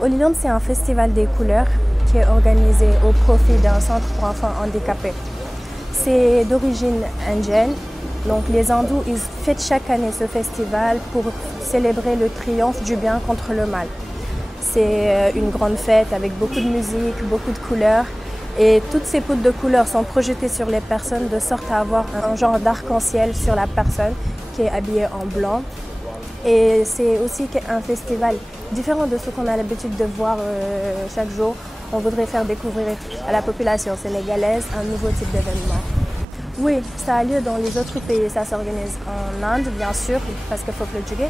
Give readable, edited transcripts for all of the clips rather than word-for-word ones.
Holyland, c'est un festival des couleurs qui est organisé au profit d'un centre pour enfants handicapés. C'est d'origine indienne, donc les hindous ils fêtent chaque année ce festival pour célébrer le triomphe du bien contre le mal. C'est une grande fête avec beaucoup de musique, beaucoup de couleurs et toutes ces poudres de couleurs sont projetées sur les personnes de sorte à avoir un genre d'arc-en-ciel sur la personne qui est habillée en blanc. Et c'est aussi un festival différent de ce qu'on a l'habitude de voir chaque jour. On voudrait faire découvrir à la population sénégalaise un nouveau type d'événement. Oui, ça a lieu dans les autres pays. Ça s'organise en Inde, bien sûr, parce qu'il faut le juger,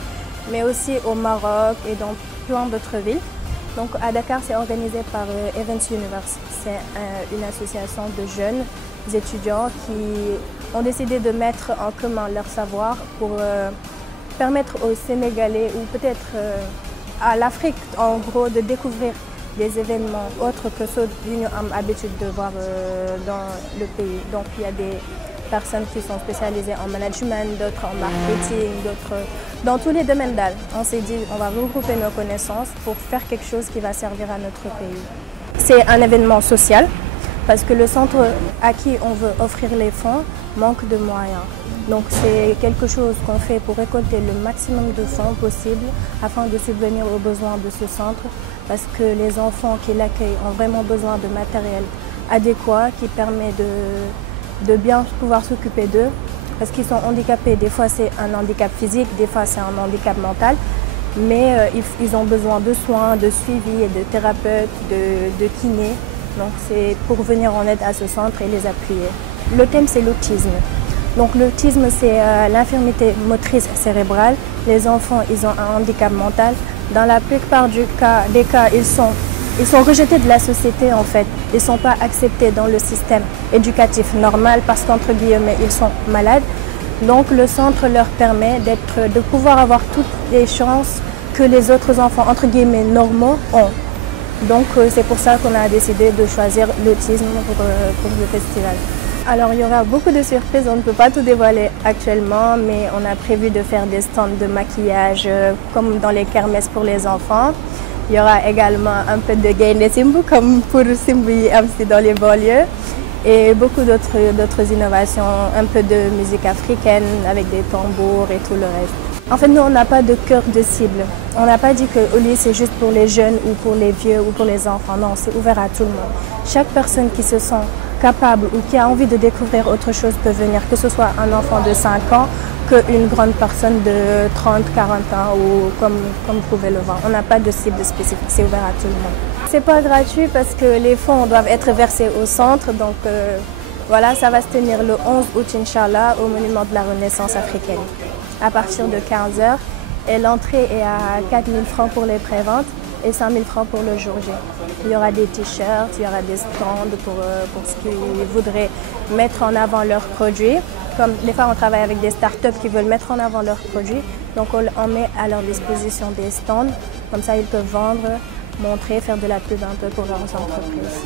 mais aussi au Maroc et dans plein d'autres villes. Donc à Dakar, c'est organisé par Events Universe. C'est une association de jeunes étudiants qui ont décidé de mettre en commun leur savoir pour permettre aux Sénégalais ou peut-être à l'Afrique en gros de découvrir des événements autres que ceux qu'ils ont l'habitude de voir dans le pays. Donc il y a des personnes qui sont spécialisées en management, d'autres en marketing, d'autres dans tous les domaines d'art. On s'est dit on va regrouper nos connaissances pour faire quelque chose qui va servir à notre pays. C'est un événement social parce que le centre à qui on veut offrir les fonds manque de moyens. Donc c'est quelque chose qu'on fait pour récolter le maximum de fonds possible afin de subvenir aux besoins de ce centre parce que les enfants qui l'accueillent ont vraiment besoin de matériel adéquat qui permet de bien pouvoir s'occuper d'eux parce qu'ils sont handicapés. Des fois c'est un handicap physique, des fois c'est un handicap mental, mais ils ont besoin de soins, de suivi et de thérapeutes, de kinés. Donc c'est pour venir en aide à ce centre et les appuyer. Le thème c'est l'autisme. Donc l'autisme c'est l'infirmité motrice cérébrale. Les enfants ils ont un handicap mental. Dans la plupart des cas ils sont rejetés de la société en fait. Ils ne sont pas acceptés dans le système éducatif normal parce qu'entre guillemets ils sont malades. Donc le centre leur permet de pouvoir avoir toutes les chances que les autres enfants entre guillemets normaux ont. Donc c'est pour ça qu'on a décidé de choisir l'autisme pour le festival. Alors il y aura beaucoup de surprises, on ne peut pas tout dévoiler actuellement, mais on a prévu de faire des stands de maquillage comme dans les kermesses pour les enfants. Il y aura également un peu de gaynde Simbu comme pour Simbu dans les banlieues et beaucoup d'autres innovations, un peu de musique africaine avec des tambours et tout le reste. En fait, nous, on n'a pas de cœur de cible. On n'a pas dit que Oli, c'est juste pour les jeunes ou pour les vieux ou pour les enfants. Non, c'est ouvert à tout le monde. Chaque personne qui se sent capable ou qui a envie de découvrir autre chose peut venir, que ce soit un enfant de 5 ans qu'une grande personne de 30, 40 ans ou comme vous pouvez le voir. On n'a pas de cible spécifique, c'est ouvert à tout le monde. C'est pas gratuit parce que les fonds doivent être versés au centre. Donc voilà, ça va se tenir le 11 août, Inch'Allah, au Monument de la Renaissance africaine, à partir de 15 h. Et l'entrée est à 4 000 francs pour les préventes et 5 000 francs pour le jour J. Il y aura des t-shirts, il y aura des stands pour ceux qui voudraient mettre en avant leurs produits. Comme des fois on travaille avec des startups qui veulent mettre en avant leurs produits, donc on met à leur disposition des stands, comme ça ils peuvent vendre, montrer, faire de la pub un peu pour leurs entreprises.